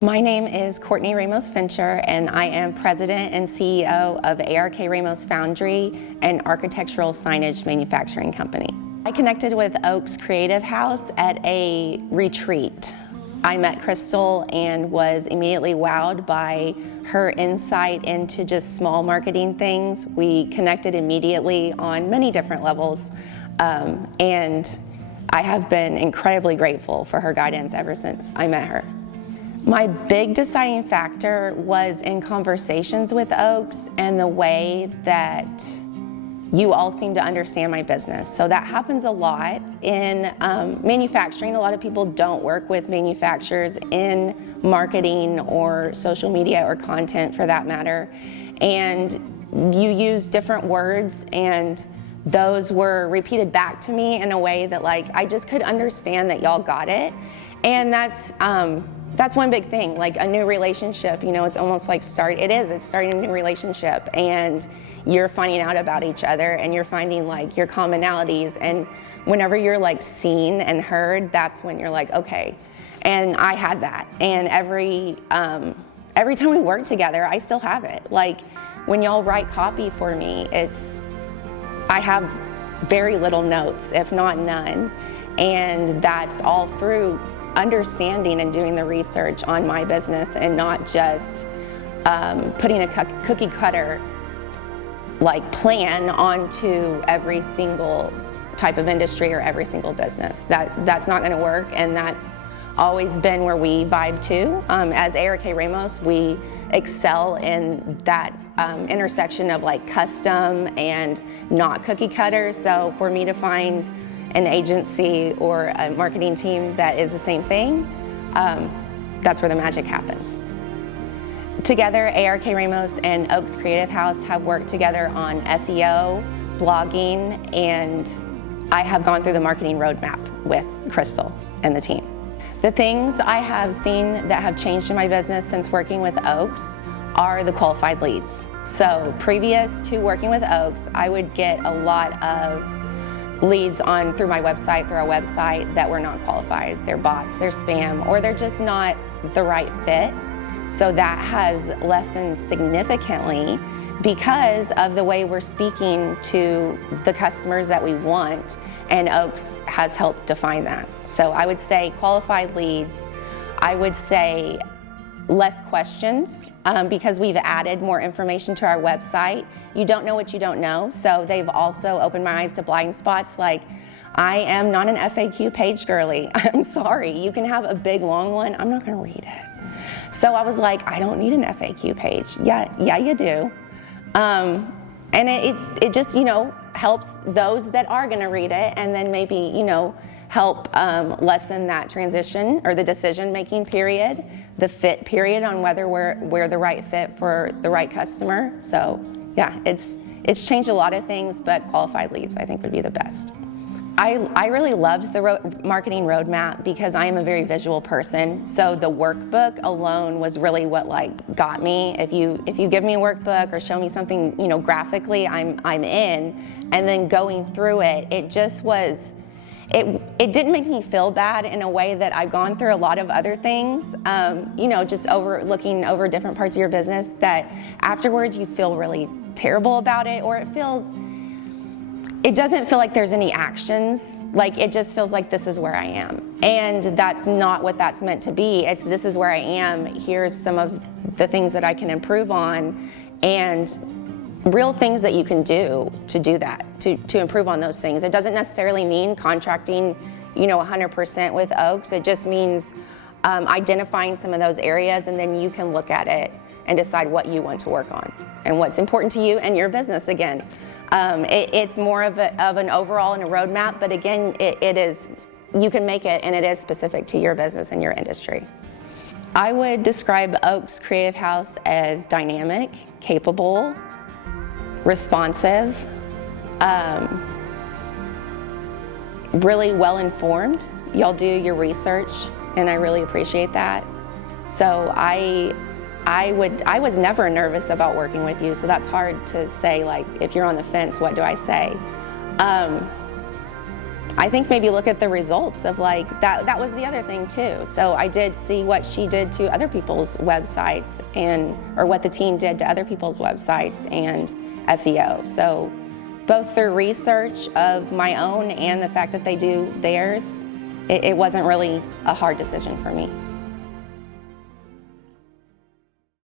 My name is Courtney Ramos-Fincher, and I am President and CEO of A.R.K. Ramos Foundry, an architectural signage manufacturing company. I connected with Oak's Creative House at a retreat. I met Crystal and was immediately wowed by her insight into just small marketing things. We connected immediately on many different levels, and I have been incredibly grateful for her guidance ever since I met her. My big deciding factor was in conversations with Oaks and the way that you all seem to understand my business. So that happens a lot in manufacturing. A lot of people don't work with manufacturers in marketing or social media or content for that matter. And you use different words, and those were repeated back to me in a way that I just could understand that y'all got it. And that's one big thing, like a new relationship, it's almost like it's starting a new relationship, and you're finding out about each other and you're finding your commonalities, and whenever you're seen and heard, that's when you're okay. And I had that, and every time we work together, I still have it. When y'all write copy for me, I have very little notes, if not none, and that's all through understanding and doing the research on my business, and not just putting a cookie cutter plan onto every single type of industry or every single business. That's not going to work, and that's always been where we vibe to. As A.R.K. Ramos, we excel in that intersection of custom and not cookie cutter. So for me to find an agency or a marketing team that is the same thing, that's where the magic happens. Together, A.R.K. Ramos and Oak's Creative House have worked together on SEO, blogging, and I have gone through the marketing roadmap with Crystal and the team. The things I have seen that have changed in my business since working with Oaks are the qualified leads. So previous to working with Oaks, I would get a lot of leads through our website that were not qualified. They're bots, they're spam, or they're just not the right fit. So that has lessened significantly because of the way we're speaking to the customers that we want, and Oaks has helped define that. So I would say qualified leads. I would say less questions because we've added more information to our website. You don't know what you don't know, so they've also opened my eyes to blind spots. I am not an FAQ page girly. I'm sorry, you can have a big long one, I'm not gonna read it. So I was I don't need an FAQ page. Yeah, you do. And it just, helps those that are gonna read it, and then maybe, help lessen that transition or the decision-making period, the fit period on whether we're the right fit for the right customer. So yeah, it's changed a lot of things, but qualified leads I think would be the best. I really loved the marketing roadmap because I am a very visual person. So the workbook alone was really what got me. If you give me a workbook or show me something graphically, I'm in. And then going through it, it just was. It didn't make me feel bad in a way that I've gone through a lot of other things, just looking over different parts of your business that afterwards you feel really terrible about it, or it doesn't feel like there's any actions. It just feels like this is where I am. And that's not what that's meant to be. This is where I am. Here's some of the things that I can improve on, and real things that you can do to do that, to improve on those things. It doesn't necessarily mean contracting, 100% with Oaks. It just means identifying some of those areas, and then you can look at it and decide what you want to work on and what's important to you and your business again. It's more of an overall and a roadmap, but again, you can make it, and it is specific to your business and your industry. I would describe Oak's Creative House as dynamic, capable, responsive, really well informed. Y'all do your research, and I really appreciate that. So I was never nervous about working with you, so that's hard to say, if you're on the fence, what do I say? I think maybe look at the results of like, that was the other thing too. So I did see what she did to other people's websites or what the team did to other people's websites and SEO. So both through research of my own and the fact that they do theirs, it wasn't really a hard decision for me.